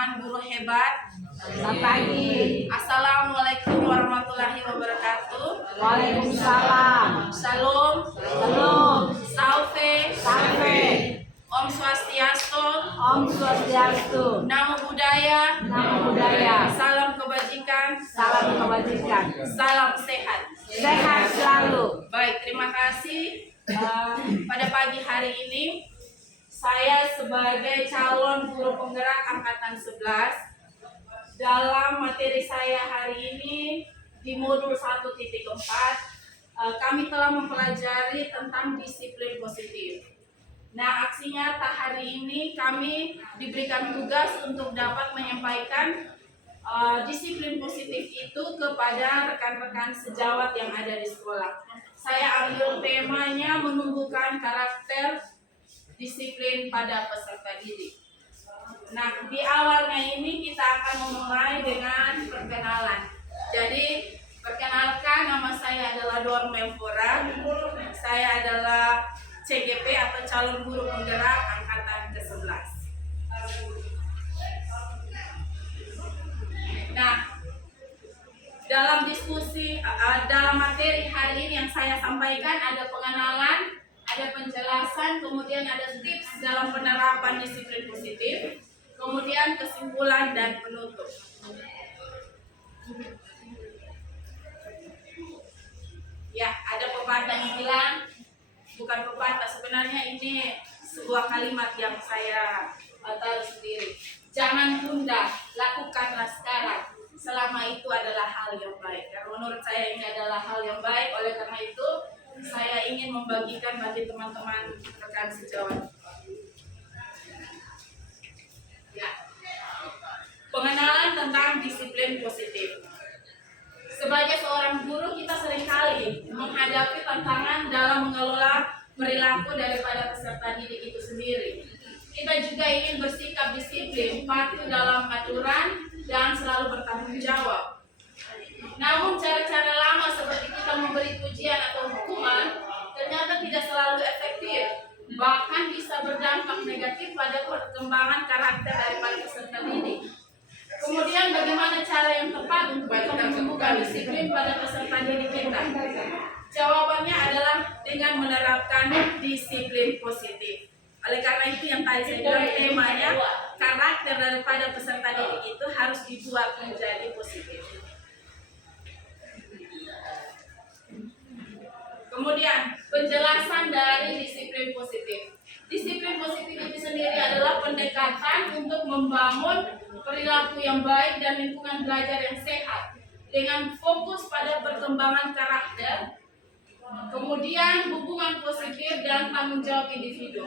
teman-teman guru hebat. Selamat pagi. Assalamualaikum warahmatullahi wabarakatuh. Waalaikumsalam. Shalom. Shalom. Sauve. Salve. Om Swastiastu. Om Swastiastu. Namo Buddhaya. Namo Buddhaya. Salam kebajikan. Salam kebajikan. Salam sehat. Sehat selalu. Baik, terima kasih. Pada pagi hari ini saya sebagai calon guru penggerak angkatan 11 dalam materi saya hari ini di modul 1.4 kami telah mempelajari tentang disiplin positif. Nah, aksi nyata hari ini kami diberikan tugas untuk dapat menyampaikan disiplin positif itu kepada rekan-rekan sejawat yang ada di sekolah. Saya ambil temanya menumbuhkan karakter disiplin pada peserta didik. Nah, di awalnya ini kita akan memulai dengan perkenalan. Jadi, perkenalkan, nama saya adalah Dor Melfora. Saya adalah CGP atau calon guru penggerak angkatan ke-11. Nah, dalam diskusi, dalam materi hari ini yang saya sampaikan ada pengenalan, ada penjelasan, kemudian ada tips dalam penerapan disiplin positif, kemudian kesimpulan dan penutup. Ya, ada pepatah yang bilang, bukan pepatah, sebenarnya ini sebuah kalimat yang saya tahu sendiri. Jangan tunda, lakukanlah sekarang. Selama itu adalah hal yang baik. Karena menurut saya ini adalah hal yang baik. Oleh karena itu, saya ingin membagikan bagi teman-teman rekan sejawat. Ya. Pengenalan tentang disiplin positif. Sebagai seorang guru, kita seringkali menghadapi tantangan dalam mengelola perilaku daripada peserta didik itu sendiri. Kita juga ingin bersikap disiplin, patuh dalam aturan, dan selalu bertanggung jawab. Namun cara-cara lama seperti kita memberi pujian atau hukuman ternyata tidak selalu efektif, bahkan bisa berdampak negatif pada perkembangan karakter daripada peserta didik. Kemudian bagaimana cara yang tepat untuk menumbuhkan disiplin pada peserta didik kita? Jawabannya adalah dengan menerapkan disiplin positif. Oleh karena itu yang tadi saya bilang temanya, karakter daripada peserta didik itu harus dibuat menjadi positif. Kemudian penjelasan dari disiplin positif. Disiplin positif itu sendiri adalah pendekatan untuk membangun perilaku yang baik dan lingkungan belajar yang sehat dengan fokus pada perkembangan karakter, kemudian hubungan positif dan tanggung jawab individu.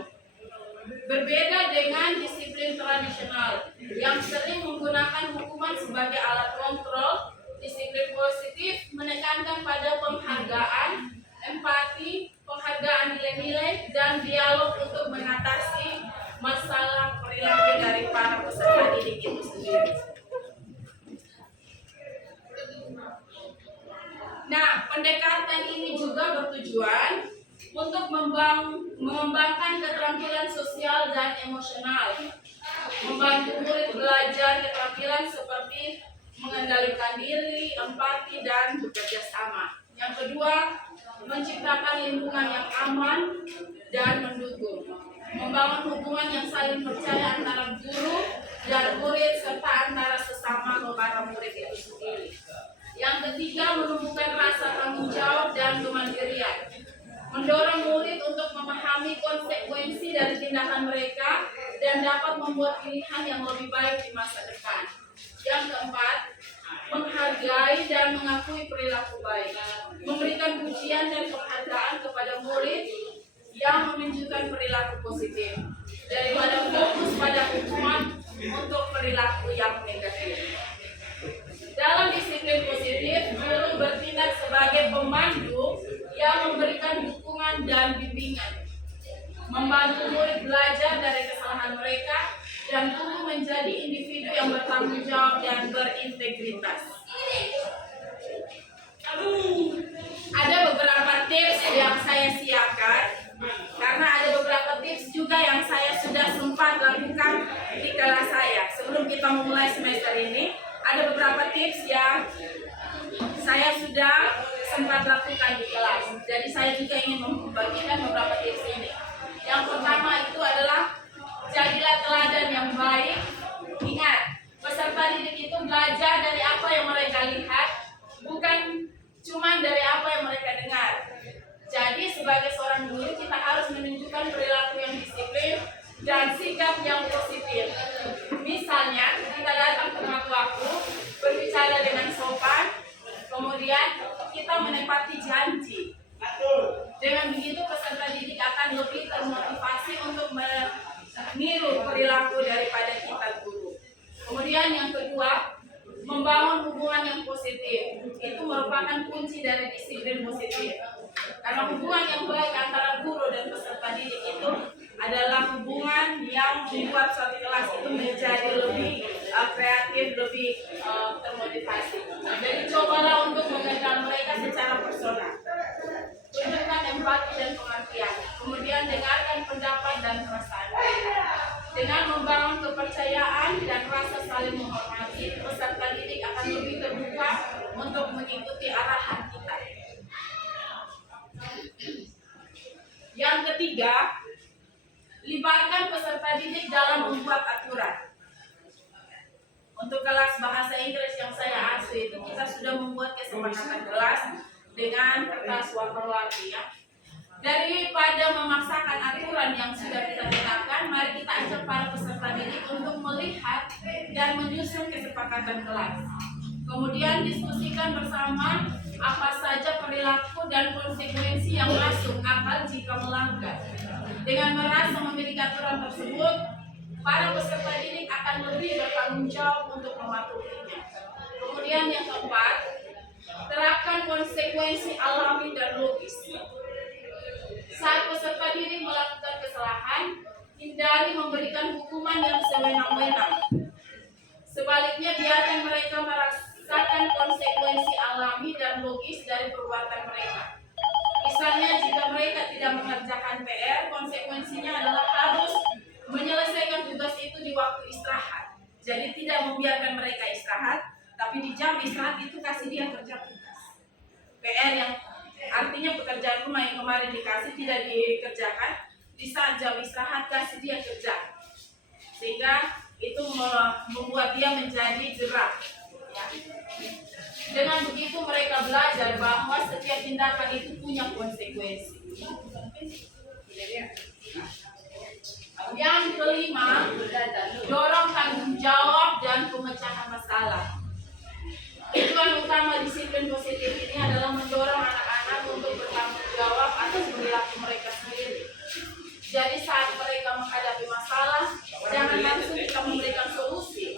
Berbeda dengan disiplin tradisional yang sering menggunakan hukuman sebagai alat kontrol, disiplin positif menekankan pada penghargaan, empati, penghargaan nilai-nilai, dan dialog untuk mengatasi masalah perilaku dari para peserta didik itu sendiri. Nah, pendekatan ini juga bertujuan untuk mengembangkan keterampilan sosial dan emosional, membantu murid belajar keterampilan seperti mengendalikan diri, empati, dan bekerja sama. Yang kedua, menciptakan lingkungan yang aman dan mendukung, membangun hubungan yang saling percaya antara guru dan murid serta antara sesama para murid itu sendiri. Yang ketiga, menumbuhkan rasa tanggung jawab dan kemandirian, mendorong murid untuk memahami konsekuensi dari tindakan mereka dan dapat membuat pilihan yang lebih baik di masa depan. Yang keempat, menghargai dan mengakui perilaku baik, memberikan pujian dan penghargaan kepada murid yang menunjukkan perilaku positif daripada fokus pada hukuman untuk perilaku yang negatif. Dalam disiplin positif, guru bertindak sebagai pemandu yang memberikan dukungan dan bimbingan, membantu murid belajar dari kesalahan mereka, dan tumbuh menjadi individu yang bertanggung jawab dan berintegritas. Ada beberapa tips yang saya siapkan, karena ada beberapa tips juga juga yang saya sudah sempat lakukan di kelas saya. Sebelum kita memulai semester ini, ada beberapa tips yang saya sudah sempat lakukan di kelas. Jadi saya juga ingin membagikan beberapa tips ini. Yang pertama itu adalah jadilah teladan yang baik. Ingat, peserta didik itu belajar dari apa yang mereka lihat, bukan cuma dari apa yang mereka dengar. Jadi sebagai seorang guru kita harus menunjukkan perilaku yang disiplin dan sikap yang positif. Misalnya kita datang tepat waktu, berbicara dengan sopan, kemudian kita menepati janji. Dengan begitu peserta didik akan lebih termotivasi untuk meniru perilaku daripada kita guru. Kemudian yang kedua, membangun hubungan yang positif. Itu merupakan kunci dari disiplin positif. Karena hubungan yang baik antara guru dan peserta didik itu adalah hubungan yang membuat suatu kelas itu menjadi lebih kreatif, lebih termotivasi. Jadi cobalah untuk mengenal mereka secara personal. Tunjukkan empati dan pengertian. Kemudian dengarkan pendapat dan perasaan mereka. Dengan membangun kepercayaan dan rasa saling menghormati, peserta didik akan lebih terbuka untuk mengikuti arahan kita. Yang ketiga, libatkan peserta didik dalam membuat aturan. Untuk kelas bahasa Inggris yang saya asuh itu kita sudah membuat kesepakatan kelas dengan kertas warna-warni ya. Daripada memaksakan aturan yang sudah kita tetapkan, mari kita ajak para peserta didik untuk melihat dan menyusun kesepakatan kelas. Kemudian diskusikan bersama apa saja perilaku dan konsekuensi yang masuk akal jika melanggar. Dengan merasa memiliki aturan tersebut, para peserta didik akan lebih bertanggung jawab untuk mematuhinya. Kemudian yang keempat, terapkan konsekuensi alami dan logis. Saat peserta didik melakukan kesalahan, hindari memberikan hukuman yang sewenang-wenang. Sebaliknya, biarkan mereka merasakan konsekuensi alami dan logis dari perbuatan mereka. Misalnya, jika mereka tidak mengerjakan PR, konsekuensinya adalah harus menyelesaikan tugas itu di waktu istirahat. Jadi tidak membiarkan mereka istirahat, tapi di jam istirahat itu kasih dia kerja tugas. PR yang artinya pekerjaan rumah yang kemarin dikasih tidak dikerjakan, di saat jam istirahat kasih dia kerja. Sehingga itu membuat dia menjadi jerah. Ya. Dengan begitu mereka belajar bahwa setiap tindakan itu punya konsekuensi. Yang kelima, dorong tanggung jawab dan pemecahan masalah. Tujuan utama disiplin positif ini adalah mendorong anak-anak untuk bertanggung jawab atas perilaku mereka sendiri. Jadi saat mereka menghadapi masalah, jangan langsung kita memberikan solusi.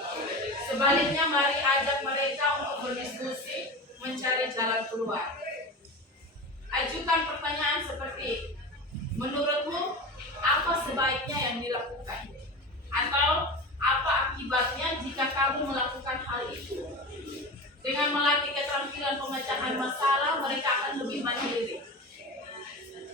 Sebaliknya, mari ajak mereka untuk berdiskusi, mencari jalan keluar. Ajukan pertanyaan seperti, menurutmu apa sebaiknya yang dilakukan? Atau apa akibatnya jika kamu melakukan hal itu? Dengan melatih keterampilan pemecahan masalah, mereka akan lebih mandiri.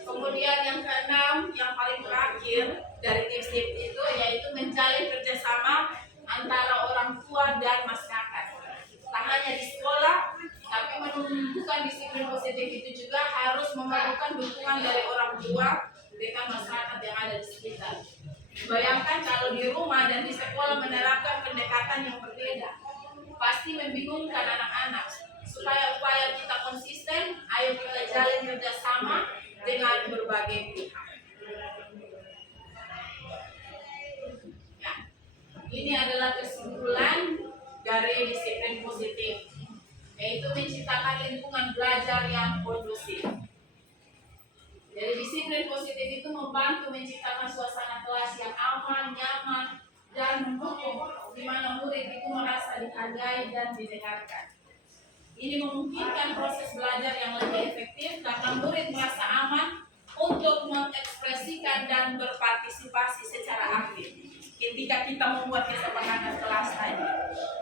Kemudian yang keenam, yang paling terakhir dari tips-tips itu yaitu menjalin kerjasama antara orang tua dan masyarakat. Tak hanya di sekolah, tapi menumbuhkan disiplin positif itu juga harus memerlukan dukungan dari orang tua dengan masyarakat yang ada di sekitar. Bayangkan kalau di rumah dan di sekolah menerapkan pendekatan yang berbeda, pasti membingungkan anak-anak. Supaya upaya kita konsisten, ayo kita jalin kerjasama dengan berbagai pihak. Ya, ini adalah kesimpulan dari disiplin positif, yaitu menciptakan lingkungan belajar yang kondusif. Jadi disiplin positif itu membantu menciptakan suasana kelas yang aman, nyaman, dan mendukung di mana murid itu merasa dihargai dan didengarkan. Ini memungkinkan proses belajar yang lebih efektif karena murid merasa aman untuk mengekspresikan dan berpartisipasi secara aktif. Ketika kita membuat kesepakatan kelas tadi,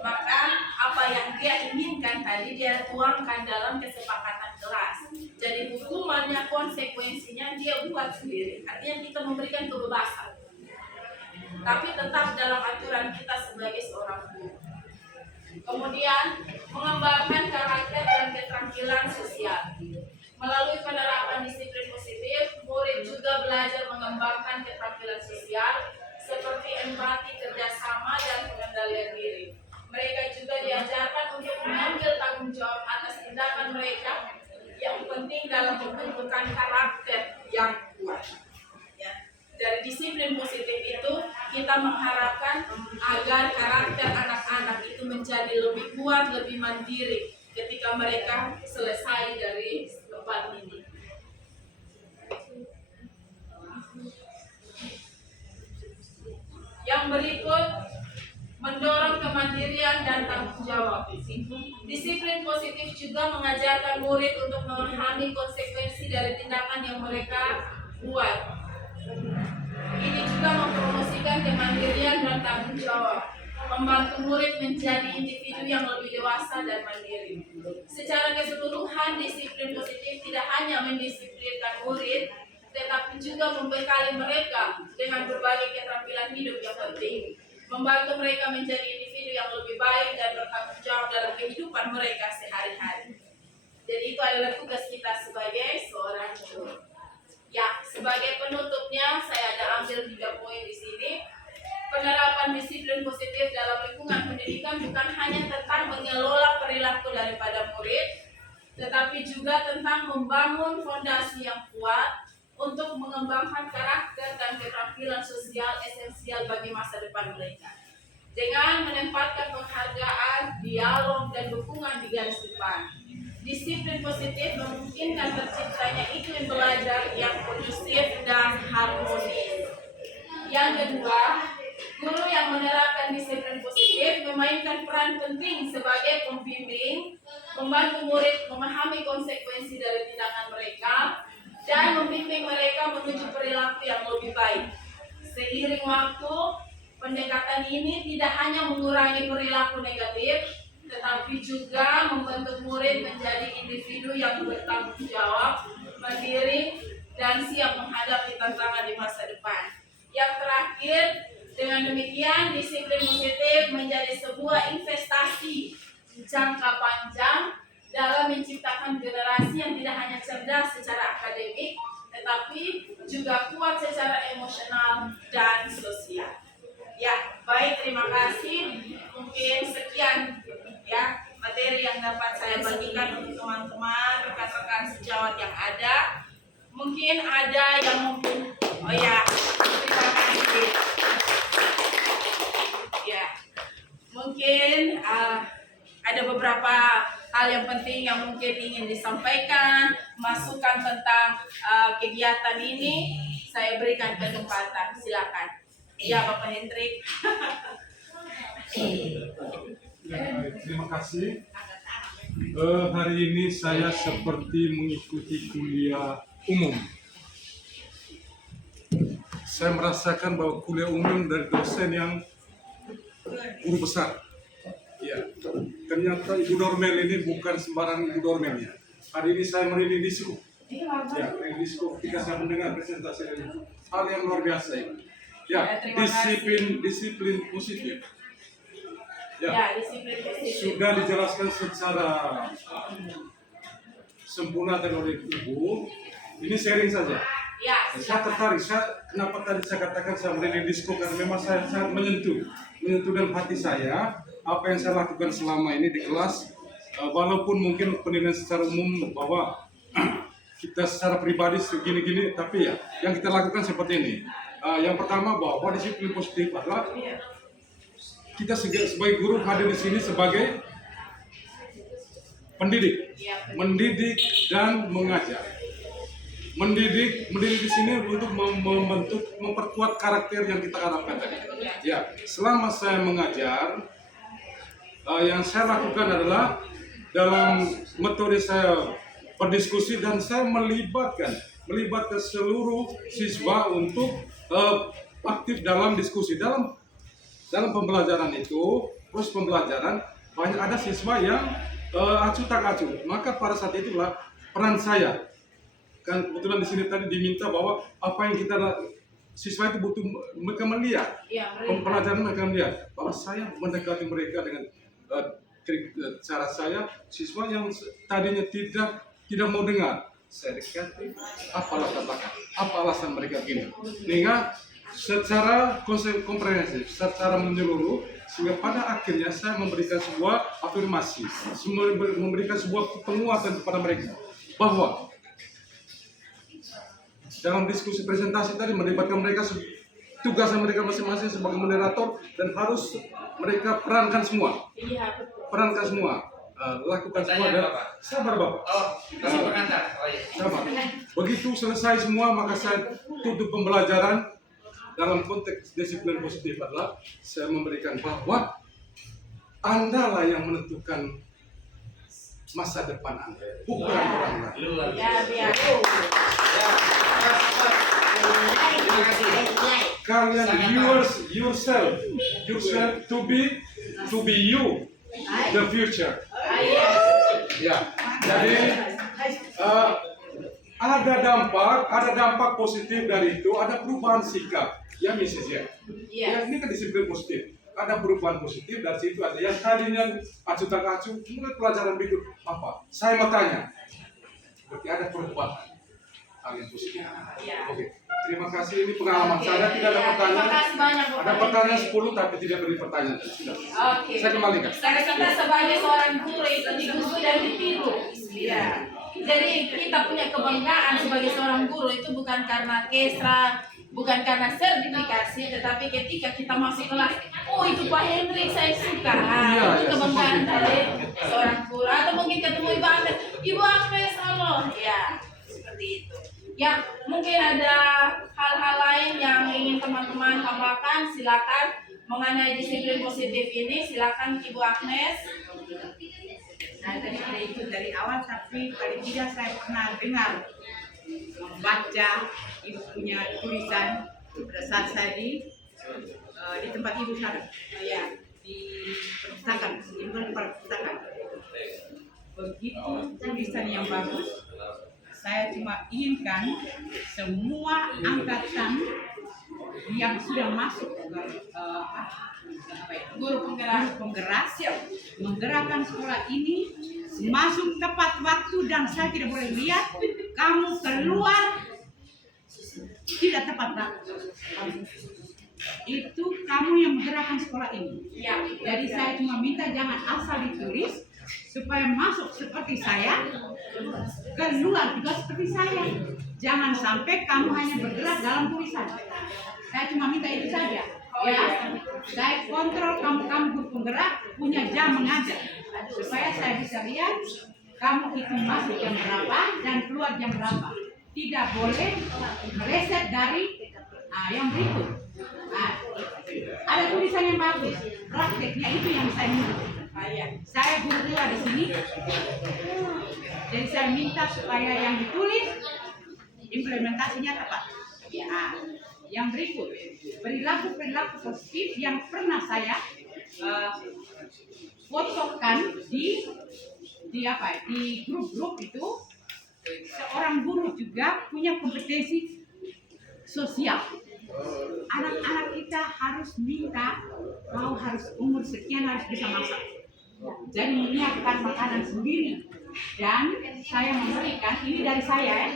maka apa yang dia inginkan tadi dia tuangkan dalam kesepakatan kelas. Jadi hukumannya, konsekuensinya dia buat sendiri. Artinya kita memberikan kebebasan. tapi tetap dalam aturan kita sebagai seorang guru. Kemudian, mengembangkan karakter dan keterampilan sosial. Melalui penerapan disiplin positif, murid juga belajar mengembangkan keterampilan sosial seperti empati, kerjasama, dan pengendalian diri. Mereka juga diajarkan untuk mengambil tanggung jawab atas tindakan mereka yang penting dalam pembentukan karakter yang kuat. Ya. Dari disiplin positif itu, kita mengharapkan agar karakter anak-anak itu menjadi lebih kuat, lebih mandiri ketika mereka selesai dari tempat ini. Yang berikut, mendorong kemandirian dan tanggung jawab. Disiplin positif juga mengajarkan murid untuk memahami konsekuensi dari tindakan yang mereka buat. Ini juga mempromosikan kemandirian dan tanggung jawab, membantu murid menjadi individu yang lebih dewasa dan mandiri. Secara keseluruhan, disiplin positif tidak hanya mendisiplinkan murid, tetapi juga membekali mereka dengan berbagai keterampilan hidup yang penting, membantu mereka menjadi individu yang lebih baik dan bertanggung jawab dalam kehidupan mereka sehari-hari. Jadi itu adalah tugas kita sebagai seorang guru. Ya, sebagai penutupnya saya ada ambil 3 poin di sini. Penerapan disiplin positif dalam lingkungan pendidikan bukan hanya tentang mengelola perilaku daripada murid, tetapi juga tentang membangun fondasi yang kuat untuk mengembangkan karakter dan keterampilan sosial esensial bagi masa depan mereka. Dengan menempatkan penghargaan, dialog, dan dukungan di garis depan, disiplin positif memungkinkan terciptanya iklim belajar yang kondusif dan harmonis. Yang kedua, guru yang menerapkan disiplin positif memainkan peran penting sebagai pembimbing, membantu murid memahami konsekuensi dari tindakan mereka, dan membimbing mereka menuju perilaku yang lebih baik. Seiring waktu, pendekatan ini tidak hanya mengurangi perilaku negatif, tetapi juga membentuk murid menjadi individu yang bertanggung jawab, mandiri, dan siap menghadapi tantangan di masa depan. Yang terakhir, dengan demikian disiplin positif menjadi sebuah investasi jangka panjang dalam menciptakan generasi yang tidak hanya cerdas secara akademik, tetapi juga kuat secara emosional dan sosial. Ya, baik, terima kasih. Mungkin sekian ya materi yang dapat saya bagikan untuk teman-teman, rekan-rekan sejawat yang ada. Mungkin ada yang terima kasih. Ya, mungkin ada beberapa hal yang penting yang mungkin ingin disampaikan, masukan tentang kegiatan ini, saya berikan kesempatan. Silakan. Ya, Bapak Hendrik. Terima kasih. Hari ini saya seperti mengikuti kuliah umum. Saya merasakan bahwa kuliah umum dari dosen yang guru besar. Ya, ternyata Ibu Dormel ini bukan sembarang Ibu Dormel ya. Hari ini saya merindisku. Ya, merindisku ketika saya mendengar presentasi ini. Hal yang luar biasa ini. Ya, disiplin positif. Ya, disiplin positif. Sudah dijelaskan secara sempurna oleh Ibu. Ini sharing saja. Ya, saya tertarik. Kenapa tadi saya katakan saya merindisku karena memang saya sangat menyentuh dalam hati saya. Apa yang saya lakukan selama ini di kelas, walaupun mungkin penilaian secara umum bahwa kita secara pribadi segini-gini, tapi ya yang kita lakukan seperti ini. Yang pertama bahwa disiplin positif adalah kita sebagai guru hadir di sini sebagai pendidik, mendidik dan mengajar. Mendidik di sini untuk memperkuat karakter yang kita harapkan tadi. Ya, selama saya mengajar, yang saya lakukan adalah dalam metode saya berdiskusi dan saya melibatkan seluruh siswa untuk aktif dalam diskusi dalam pembelajaran itu. Terus pembelajaran banyak ada siswa yang acuh tak acuh. Maka pada saat itulah peran saya, kan kebetulan di sini tadi diminta bahwa apa yang kita siswa itu butuh mereka melihat Ya, pelajaran mereka melihat bahwa saya mendekati mereka dengan cara saya, siswa yang tadinya tidak mau dengar, saya dekati, apalah katakan, apa alasan mereka gini, sehingga secara komprehensif, secara menyeluruh, sehingga pada akhirnya saya memberikan sebuah afirmasi, memberikan sebuah penguatan kepada mereka bahwa dalam diskusi presentasi tadi melibatkan mereka, tugasnya mereka masing-masing sebagai moderator dan harus mereka perankan semua. Iya, betul. Perankan semua, lakukan semua dan sabar Bapak. Masih pengantar. Iya. Sabar. Begitu selesai semua maka saya tutup pembelajaran dalam konteks disiplin positif adalah saya memberikan bahwa Anda lah yang menentukan masa depan Anda, bukan orang lain. Luar Ya, biasa. biar. Ya. Terima kasih. Kalian yourself to be you, the future. Ya, jadi ada dampak positif dari itu, ada perubahan sikap, ya Mrs. ya. Ya, ini kan disiplin positif. Ada perubahan positif dari situ ada yang tadinya acu tak acu, mulai pelajaran berikut apa? Saya mau tanya, berarti ada perubahan hal yang positif. Oke, terima kasih. Ini pengalaman saya, tidak ada pertanyaan. Terima kasih banyak, Bapak. Ada pertanyaan 10 tapi tidak beri pertanyaan. Sudah. Oke. Saya kembalikan. Karena kita sebagai seorang guru itu dipuji dan ditiru. Ya. Jadi kita punya kebanggaan sebagai seorang guru itu bukan karena kesra, bukan karena sertifikasi, tetapi ketika kita masuk kelas, oh itu Pak Hendrik saya suka. Itu kebanggaan dari seorang guru. Atau mungkin ketemu Ibu Agnes, halo. Ya, seperti itu. Ya, mungkin ada hal-hal lain yang ingin teman-teman tambahkan, silakan mengenai disiplin positif ini, silakan Ibu Agnes. Nah, tadi tidak ikut dari awal, tapi paling tidak saya pernah dengar membaca ibu punya tulisan pada saat saya di tempat ibu sana, ya, di perpustakaan, ibu kan kepala perpustakaan. Begitu tulisan yang bagus. Saya cuma inginkan semua angkatan yang sudah masuk Guru penggerak. Menggerakkan sekolah ini masuk tepat waktu dan saya tidak boleh lihat kamu keluar tidak tepat waktu. Itu kamu yang menggerakkan sekolah ini. Ya. Jadi saya cuma minta jangan asal ditulis supaya masuk seperti saya, keluar juga seperti saya. Jangan sampai kamu hanya bergerak dalam tulisan. Saya cuma minta itu saja. Ya, saya kontrol kamu guru penggerak punya jam mengajar supaya saya bisa lihat kamu itu masuk jam berapa dan keluar jam berapa. Tidak boleh meleset dari yang berikut. Ada tulisan yang bagus, prakteknya itu yang saya minta. Saya guru ada di sini, jadi saya minta supaya yang ditulis implementasinya tepat. Yang berikut, perilaku positif yang pernah saya fotokan di grup-grup itu. Seorang guru juga punya kompetensi sosial. Anak-anak kita harus minta, kau harus umur sekian harus bisa masak. Jadi menyiapkan makanan sendiri. Dan saya memberikan, ini dari saya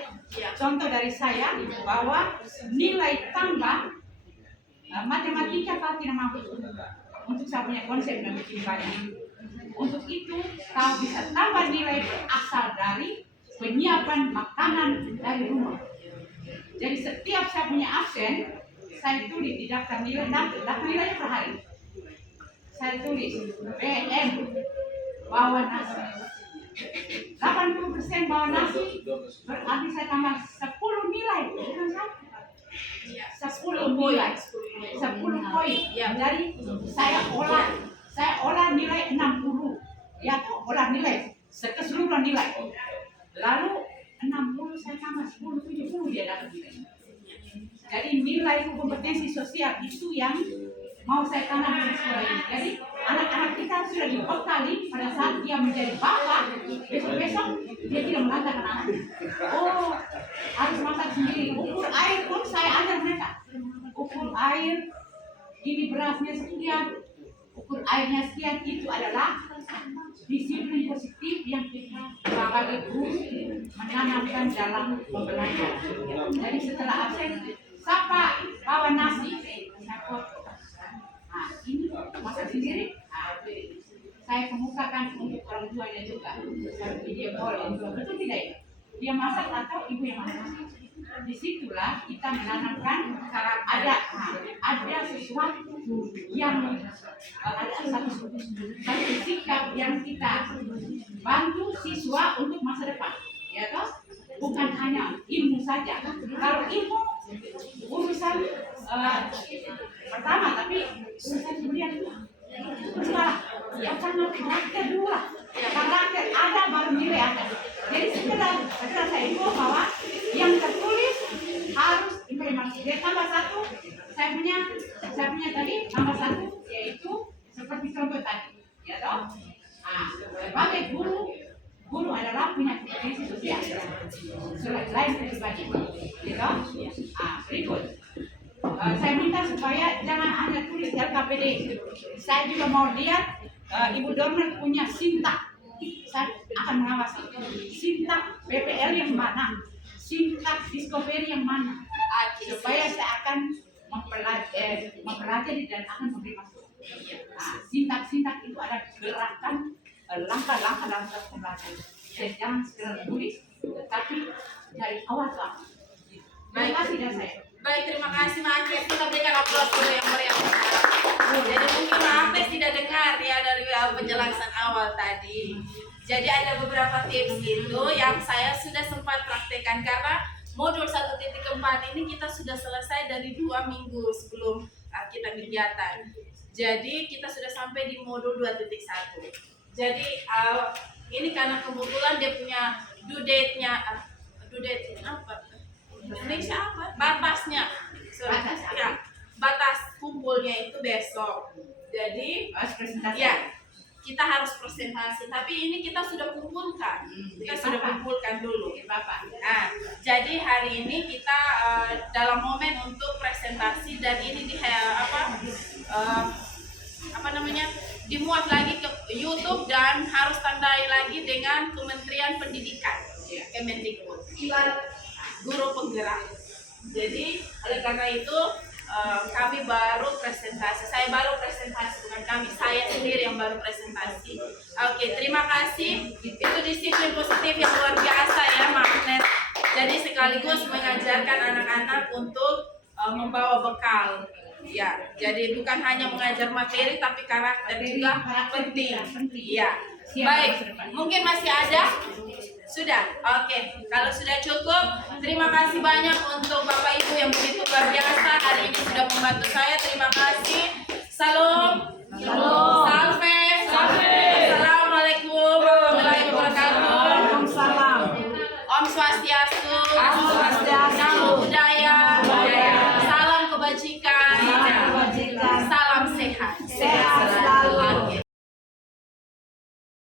contoh dari saya bahwa nilai tambah matematika kau tidak mampu. Untuk saya punya konsep dan bikin banyak. Untuk itu kau bisa tambah nilai berasal dari penyiapan makanan dari rumah. Jadi setiap saya punya absen, saya tulis di daftar nilai, daftar nilainya per hari. Saya tulis BM bawa nasi. 80% bawa nasi, berarti saya tambah 10 nilai, bukan 10 nilai, 10 poin. Jadi saya olah nilai 60, ya olah nilai keseluruhan nilai. Lalu 60 saya tambah 10, 70 dia dapat nilai. Jadi nilai kompetensi sosial itu yang mau saya tanam di sekolah ini. Jadi anak-anak kita sudah dibekali pada saat dia menjadi bapak, besok-besok dia tidak mengatakan anak, oh harus masak sendiri, ukur air pun saya ajar mereka. air, ini berasnya sekian, ukur airnya sekian, itu adalah disiplin positif yang kita sebagai guru menanamkan dalam pembelajaran. Jadi setelah absen, siapa bawa nasi? Saya foto. Nah, ini masak sendiri. Nah, saya kemukakan untuk orang tuanya juga. Saya video call, betul tidak ya? Dia masak atau ibu yang masak? Disitulah kita menanamkan ada sesuatu yang ada satu sikap yang kita bantu siswa untuk masa depan, ya toh? Bukan hanya ilmu saja. Kalau ilmu urusan pertama, tapi urusan kemudian kedua, ya karena karakter dua, karakter ada baru nilai ada. Jadi setelah saya info bahwa yang tertulis harus implementasi. Jadi tambah satu, saya punya tadi tambah satu, yaitu seperti contoh tadi, ya toh. Nah, sebagai guru adalah punya kompetensi sosial selain pribadi, ya toh. Berikut. Saya minta supaya jangan hanya tulis LKPD. Saya juga mau lihat Ibu Dorman punya sintak. Saya akan mengawasi sintak PPL yang mana, sintak discovery yang mana, supaya saya akan mempelajari dan akan memberi masukan. Sintak-sintak itu ada gerakan langkah-langkah dalam proses pembelajaran. Dan jangan sekedar tulis, tetapi dari awal ke akhir. Terima kasih dan saya. Baik, terima kasih Mak Agnes. Kita berikan aplaus dulu yang meriah. Jadi mungkin Mak Agnes tidak dengar ya dari penjelasan awal tadi. Jadi ada beberapa tips itu yang saya sudah sempat praktekkan karena modul 1.4 ini kita sudah selesai dari 2 minggu sebelum kita kegiatan. Jadi kita sudah sampai di modul 2.1. Jadi ini karena kebetulan dia punya due date-nya apa? Indonesia apa? Batasnya. Ya, batas kumpulnya itu besok. Jadi ya, kita harus presentasi. Tapi ini kita sudah kumpulkan. Kita sudah kumpulkan dulu, Bapak. Nah, jadi hari ini kita dalam momen untuk presentasi dan ini dimuat lagi ke YouTube dan harus tandai lagi dengan Kementerian Pendidikan, Kemendikbud. Guru penggerak. Jadi oleh karena itu kami baru presentasi. Saya baru presentasi, bukan kami. Saya sendiri yang baru presentasi. Oke, terima kasih. Itu disiplin positif yang luar biasa ya, Mak Agnes. Jadi sekaligus mengajarkan anak-anak untuk membawa bekal. Ya, jadi bukan hanya mengajar materi, tapi karakter juga penting. Ya, baik. Mungkin masih ada? Sudah, oke. Kalau sudah cukup, terima kasih banyak untuk Bapak Ibu yang begitu luar biasa hari ini sudah membantu saya. Terima kasih. Salam.